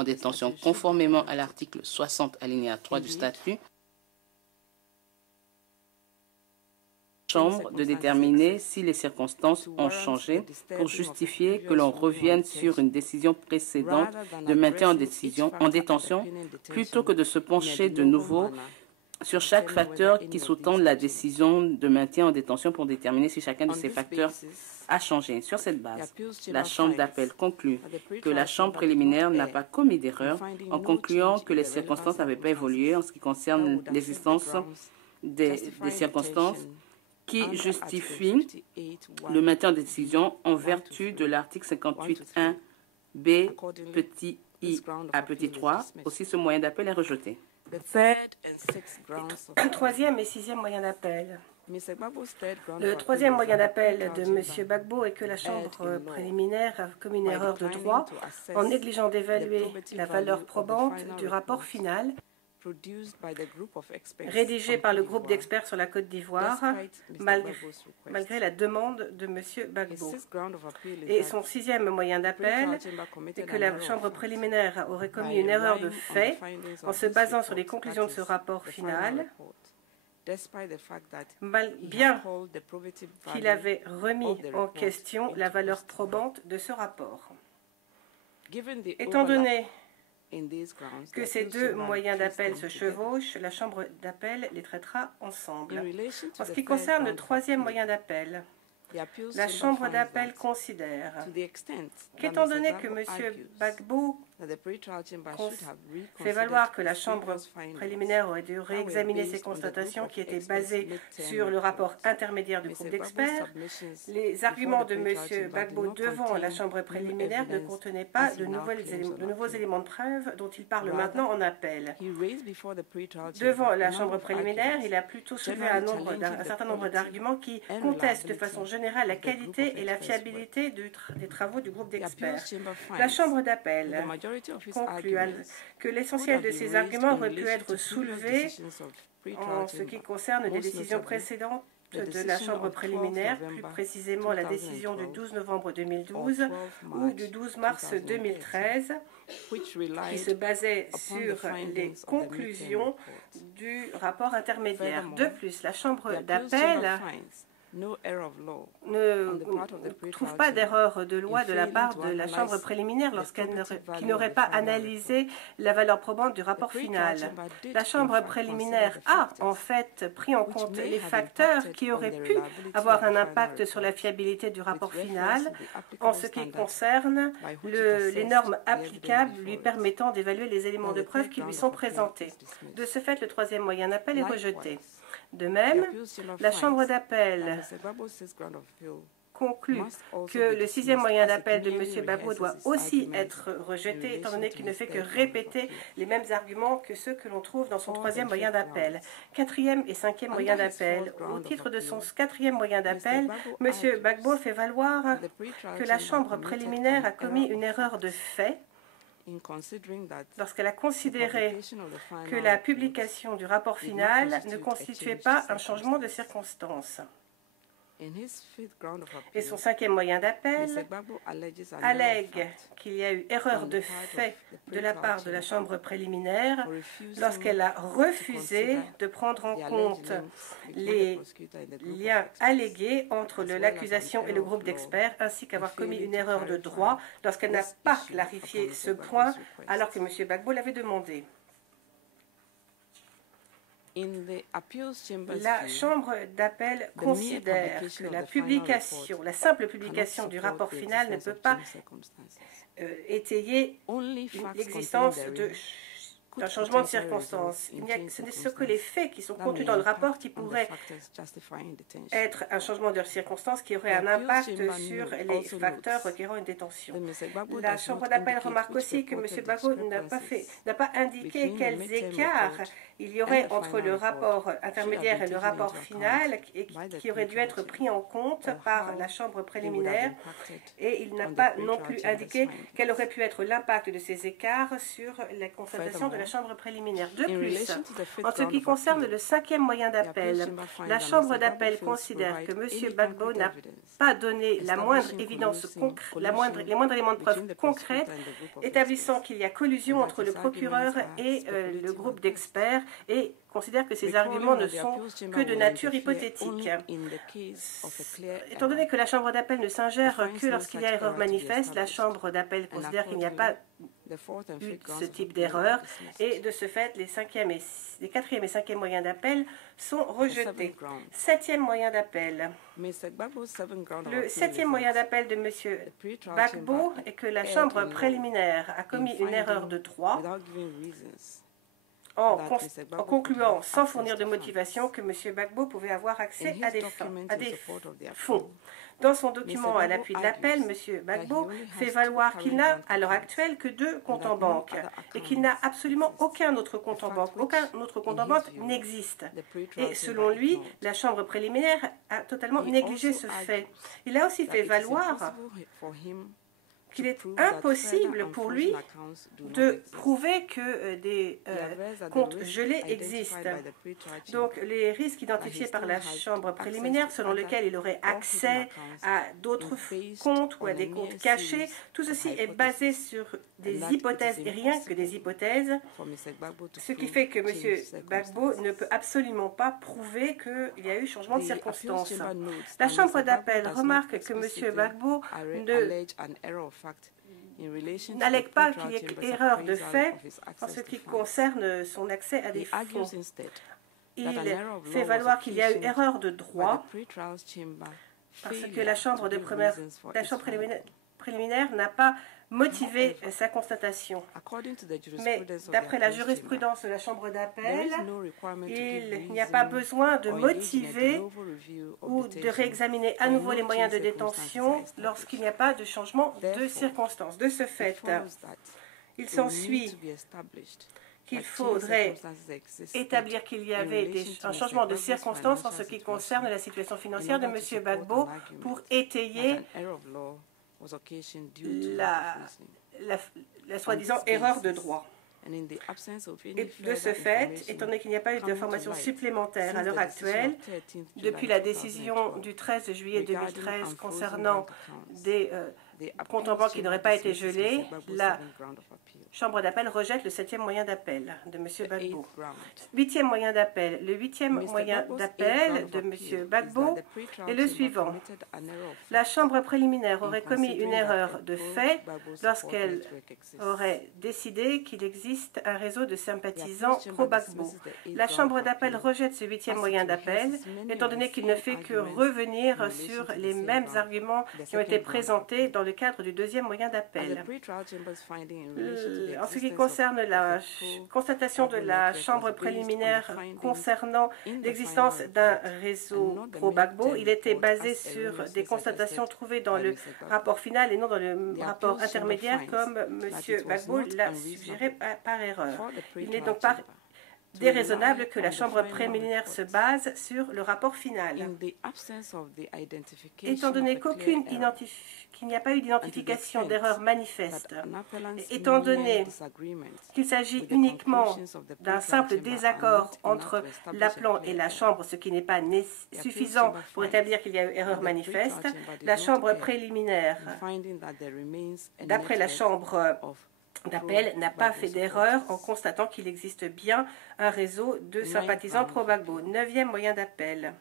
en détention conformément à l'article 60 alinéa 3 du statut, Chambre de déterminer si les circonstances ont changé pour justifier que l'on revienne sur une décision précédente de maintien en détention plutôt que de se pencher de nouveau sur chaque facteur qui sous-tend la décision de maintien en détention pour déterminer si chacun de ces facteurs a changé. Sur cette base, la Chambre d'appel conclut que la Chambre préliminaire n'a pas commis d'erreur en concluant que les circonstances n'avaient pas évolué en ce qui concerne l'existence des circonstances qui justifient le maintien en décision en vertu de l'article 58.1 B petit i à petit 3. Aussi, ce moyen d'appel est rejeté. Troisième et sixième moyen d'appel. Le troisième moyen d'appel de M. Gbagbo est que la Chambre préliminaire a commis une erreur de droit en négligeant d'évaluer la valeur probante du rapport final rédigé par le groupe d'experts sur la Côte d'Ivoire, malgré la demande de M. Gbagbo. Et son sixième moyen d'appel est que la Chambre préliminaire aurait commis une erreur de fait en se basant sur les conclusions de ce rapport final, bien qu'il avait remis en question la valeur probante de ce rapport. Étant donné que ces deux moyens d'appel se chevauchent, la Chambre d'appel les traitera ensemble. En ce qui concerne le troisième moyen d'appel, la Chambre d'appel considère qu'étant donné que M. Gbagbo fait valoir que la Chambre préliminaire aurait dû réexaminer ses constatations qui étaient basées sur le rapport intermédiaire du groupe d'experts, les arguments de M. Gbagbo devant la Chambre préliminaire ne contenaient pas de nouveaux éléments de preuve dont il parle maintenant en appel. Devant la Chambre préliminaire, il a plutôt soulevé un certain nombre d'arguments qui contestent de façon générale la qualité et la fiabilité des travaux du groupe d'experts. La Chambre d'appel conclut que l'essentiel de ces arguments aurait pu être soulevé en ce qui concerne des décisions précédentes de la Chambre préliminaire, plus précisément la décision du 12 novembre 2012 ou du 12 mars 2013, qui se basait sur les conclusions du rapport intermédiaire. De plus, la Chambre d'appel ne trouve pas d'erreur de loi de la part de la Chambre préliminaire qui n'aurait pas analysé la valeur probante du rapport final. La Chambre préliminaire a en fait pris en compte les facteurs qui auraient pu avoir un impact sur la fiabilité du rapport final en ce qui concerne les normes applicables lui permettant d'évaluer les éléments de preuve qui lui sont présentés. De ce fait, le troisième moyen d'appel est rejeté. De même, la Chambre d'appel conclut que le sixième moyen d'appel de M. Gbagbo doit aussi être rejeté, étant donné qu'il ne fait que répéter les mêmes arguments que ceux que l'on trouve dans son troisième moyen d'appel. Quatrième et cinquième moyen d'appel. Au titre de son quatrième moyen d'appel, M. Gbagbo fait valoir que la Chambre préliminaire a commis une erreur de fait lorsqu'elle a considéré que la publication du rapport final ne constituait pas un changement de circonstance. Et son cinquième moyen d'appel allègue qu'il y a eu erreur de fait de la part de la Chambre préliminaire lorsqu'elle a refusé de prendre en compte les liens allégués entre l'accusation et le groupe d'experts, ainsi qu'avoir commis une erreur de droit lorsqu'elle n'a pas clarifié ce point alors que M. Gbagbo l'avait demandé. La Chambre d'appel considère que la simple publication du rapport final ne peut pas étayer l'existence d'un changement de circonstance. Ce n'est que les faits qui sont contenus dans le rapport qui pourraient être un changement de circonstance qui aurait un impact sur les facteurs requérant une détention. La Chambre d'appel remarque aussi que M. Gbagbo n'a pas indiqué quels écarts il y aurait entre le rapport intermédiaire et le rapport final et qui aurait dû être pris en compte par la Chambre préliminaire, et il n'a pas non plus indiqué quel aurait pu être l'impact de ces écarts sur la constatation de la Chambre préliminaire. De plus, en ce qui concerne le cinquième moyen d'appel, la Chambre d'appel considère que M. Gbagbo n'a pas donné la moindre évidence les moindres éléments de preuve concrètes établissant qu'il y a collusion entre le procureur et le groupe d'experts et considère que ces arguments ne sont que de nature hypothétique. Étant donné que la Chambre d'appel ne s'ingère que lorsqu'il y a erreur manifeste, la Chambre d'appel considère qu'il n'y a pas eu ce type d'erreur et de ce fait, les 4e et 5e moyens d'appel sont rejetés. 7e moyen d'appel. Le 7e moyen d'appel de M. Gbagbo est que la Chambre préliminaire a commis une erreur de droit en concluant sans fournir de motivation que M. Gbagbo pouvait avoir accès à des fonds. Dans son document à l'appui de l'appel, M. Gbagbo fait valoir qu'il n'a à l'heure actuelle que 2 comptes en banque et qu'il n'a absolument aucun autre compte en banque. Aucun autre compte en banque n'existe. Et selon lui, la Chambre préliminaire a totalement négligé ce fait. Il a aussi fait valoir qu'il est impossible pour lui de prouver que des comptes gelés existent. Donc, les risques identifiés par la Chambre préliminaire, selon lesquels il aurait accès à d'autres comptes ou à des comptes cachés, tout ceci est basé sur des hypothèses et rien que des hypothèses, ce qui fait que M. Gbagbo ne peut absolument pas prouver qu'il y a eu changement de circonstances. La Chambre d'appel remarque que M. Gbagbo n'allègue pas qu'il y ait erreur de fait en ce qui concerne son accès à des fonds. Il fait valoir qu'il y a eu erreur de droit parce que la Chambre préliminaire n'a pas motivé sa constatation. Mais d'après la jurisprudence de la Chambre d'appel, il n'y a pas besoin de motiver ou de réexaminer à nouveau les moyens de détention lorsqu'il n'y a pas de changement de circonstances. De ce fait, il s'ensuit qu'il faudrait établir qu'il y avait un changement de circonstances en ce qui concerne la situation financière de M. Gbagbo pour étayer la soi-disant erreur de droit. Et de ce fait, étant donné qu'il n'y a pas eu d'informations supplémentaires à l'heure actuelle, depuis la décision du 13 juillet 2013 concernant des comptes en banque qui n'auraient pas été gelés, la Chambre d'appel rejette le 7e moyen d'appel de M. Gbagbo. 8e moyen d'appel. Le 8e moyen d'appel de M. Gbagbo est le suivant. La Chambre préliminaire aurait commis une erreur de fait lorsqu'elle aurait décidé qu'il existe un réseau de sympathisants pro-Gbagbo. La Chambre d'appel rejette ce 8e moyen d'appel, étant donné qu'il ne fait que revenir sur les mêmes arguments qui ont été présentés dans le cadre du 2e moyen d'appel. En ce qui concerne la constatation de la Chambre préliminaire concernant l'existence d'un réseau pro-Gbagbo, il était basé sur des constatations trouvées dans le rapport final et non dans le rapport intermédiaire comme M. Gbagbo l'a suggéré par erreur. Il n'est donc pas déraisonnable que la Chambre préliminaire se base sur le rapport final. Étant donné qu'il n'y a pas eu d'identification d'erreur manifeste, étant donné qu'il s'agit uniquement d'un simple désaccord entre l'appelant et la Chambre, ce qui n'est pas suffisant pour établir qu'il y a eu erreur manifeste, la Chambre préliminaire, d'après la Chambre d'appel, n'a pas fait d'erreur en constatant qu'il existe bien un réseau de sympathisants pro-Gbagbo. 9e moyen d'appel.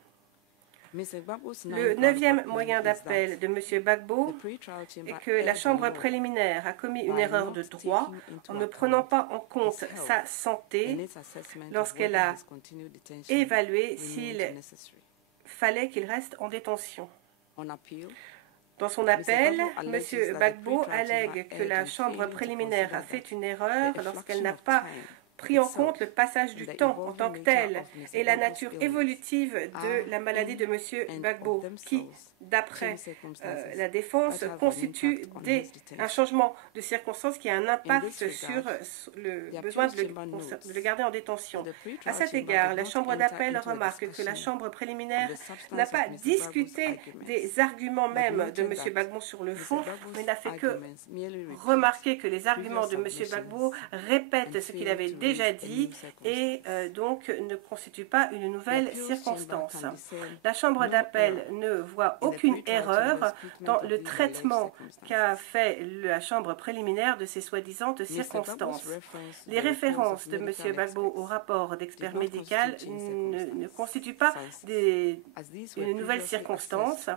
Le 9e moyen d'appel de M. Gbagbo est que la Chambre préliminaire a commis une erreur de droit en ne prenant pas en compte sa santé lorsqu'elle a évalué s'il fallait qu'il reste en détention. Dans son appel, M. Gbagbo allègue que la Chambre préliminaire a fait une erreur lorsqu'elle n'a pas pris en compte le passage du temps en tant que tel et la nature évolutive de la maladie de M. Gbagbo, qui, d'après la défense, constitue un changement de circonstance qui a un impact sur le besoin de le garder en détention. À cet égard, la Chambre d'appel remarque que la Chambre préliminaire n'a pas discuté des arguments même de M. Gbagbo sur le fond, mais n'a fait que remarquer que les arguments de M. Gbagbo répètent ce qu'il avait déjà déjà dit et donc ne constitue pas une nouvelle circonstance. La Chambre d'appel ne voit aucune erreur dans le traitement qu'a fait la Chambre préliminaire de ces soi-disant circonstances. Les références de M. Gbagbo au rapport d'expert médical ne constituent pas une nouvelle circonstance,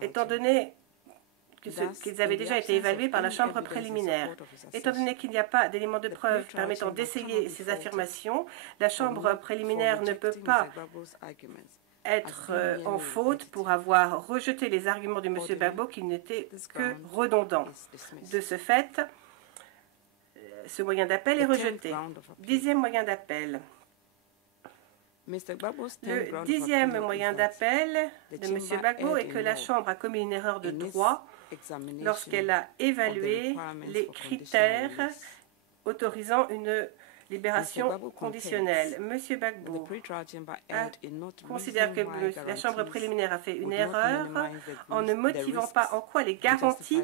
étant donné qu'ils avaient déjà été évalués par la Chambre préliminaire. Étant donné qu'il n'y a pas d'éléments de preuve permettant d'essayer ces affirmations, la Chambre préliminaire ne peut pas être en faute pour avoir rejeté les arguments de M. Gbagbo qui n'étaient que redondants. De ce fait, ce moyen d'appel est rejeté. 10e moyen d'appel. Le 10e moyen d'appel de M. Gbagbo est que la Chambre a commis une erreur de droit lorsqu'elle a évalué les critères autorisant une libération conditionnelle. M. Gbagbo considère que la Chambre préliminaire a fait une erreur en ne motivant pas en quoi les garanties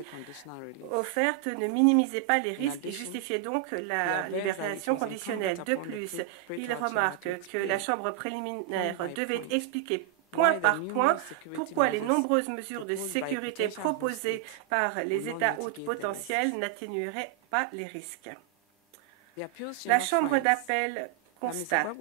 offertes ne minimisaient pas les risques et justifiaient donc la libération conditionnelle. De plus, il remarque que la Chambre préliminaire devait expliquer point par point pourquoi les nombreuses mesures de sécurité proposées par les États hôtes potentiels n'atténueraient pas les risques. La Chambre d'appel constate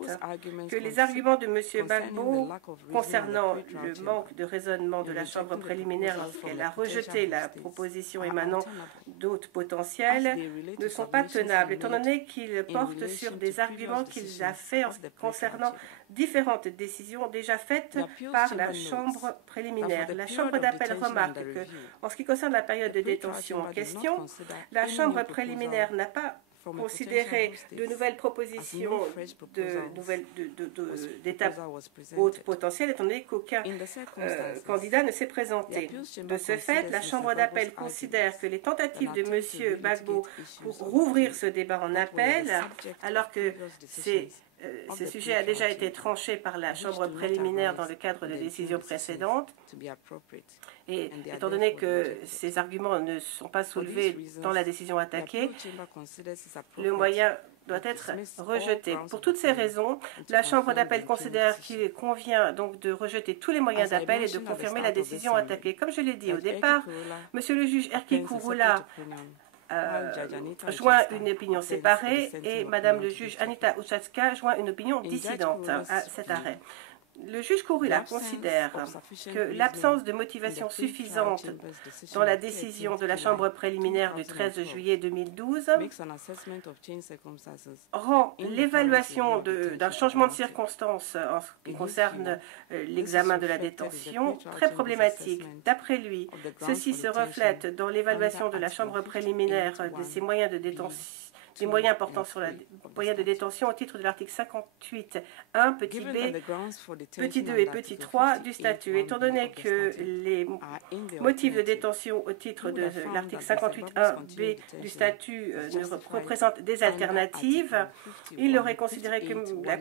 que les arguments de M. Gbagbo concernant le manque de raisonnement de la Chambre préliminaire lorsqu'elle a rejeté la proposition émanant d'hôtes potentiels ne sont pas tenables, étant donné qu'ils portent sur des arguments qu'il a faits concernant différentes décisions déjà faites par la Chambre préliminaire. La Chambre d'appel remarque que, en ce qui concerne la période de détention en question, la Chambre préliminaire n'a pas considérer de nouvelles propositions d'étapes hautes potentielles, étant donné qu'aucun candidat ne s'est présenté. De ce fait, la Chambre d'appel considère que les tentatives de M. Gbagbo pour rouvrir ce débat en appel, alors que ce sujet a déjà été tranché par la Chambre préliminaire dans le cadre de décisions précédentes, et étant donné que ces arguments ne sont pas soulevés dans la décision attaquée, le moyen doit être rejeté. Pour toutes ces raisons, la Chambre d'appel considère qu'il convient donc de rejeter tous les moyens d'appel et de confirmer la décision attaquée. Comme je l'ai dit au départ, Monsieur le juge Erkki Kurula joint une opinion séparée et Madame le juge Anita Ušacka joint une opinion dissidente à cet arrêt. Le juge Kurula considère que l'absence de motivation suffisante dans la décision de la Chambre préliminaire du 13 juillet 2012 rend l'évaluation d'un changement de circonstances en ce qui concerne l'examen de la détention très problématique. D'après lui, ceci se reflète dans l'évaluation de la Chambre préliminaire de ses moyens de détention, des moyens portant sur la moyens de détention au titre de l'article 58.1, petit b, petit 2 et petit 3 du statut. Étant donné que les motifs de détention au titre de l'article 58.1b du statut représentent des alternatives, il aurait considéré que la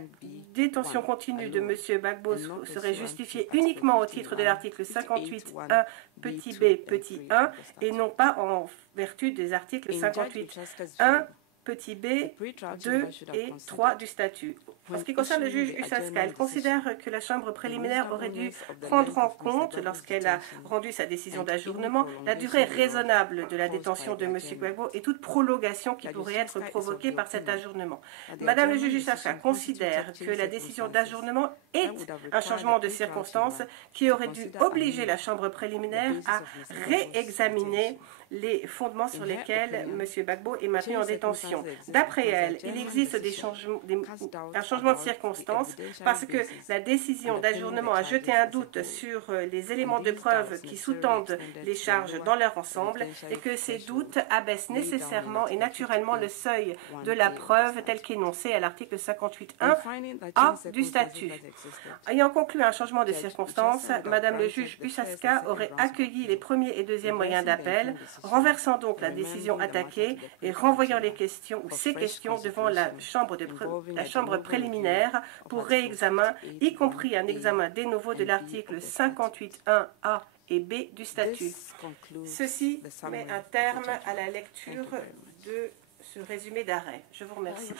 détention continue de M. Gbagbo serait justifiée uniquement au titre de l'article 58.1 petit b petit 1 et non pas en vertu des articles 58.1 petit b, 2 et 3 du statut. En ce qui concerne le juge Ušacka, elle considère que la Chambre préliminaire aurait dû prendre en compte, lorsqu'elle a rendu sa décision d'ajournement, la durée raisonnable de la détention de M. Gbagbo et toute prolongation qui pourrait être provoquée par cet ajournement. Madame le juge Ušacka considère que la décision d'ajournement est un changement de circonstance qui aurait dû obliger la Chambre préliminaire à réexaminer les fondements sur lesquels M. Gbagbo est maintenu en détention. D'après elle, il existe un changement de circonstance parce que la décision d'ajournement a jeté un doute sur les éléments de preuve qui sous-tendent les charges dans leur ensemble et que ces doutes abaissent nécessairement et naturellement le seuil de la preuve tel qu'énoncé à l'article 58.1a du statut. Ayant conclu un changement de circonstance, Madame le juge Ušacka aurait accueilli les premiers et deuxièmes moyens d'appel, renversant donc la décision attaquée et renvoyant ces questions devant la chambre préliminaire pour réexamen, y compris un examen de novo de l'article 58.1a et b du statut. Ceci met un terme à la lecture de ce résumé d'arrêt. Je vous remercie.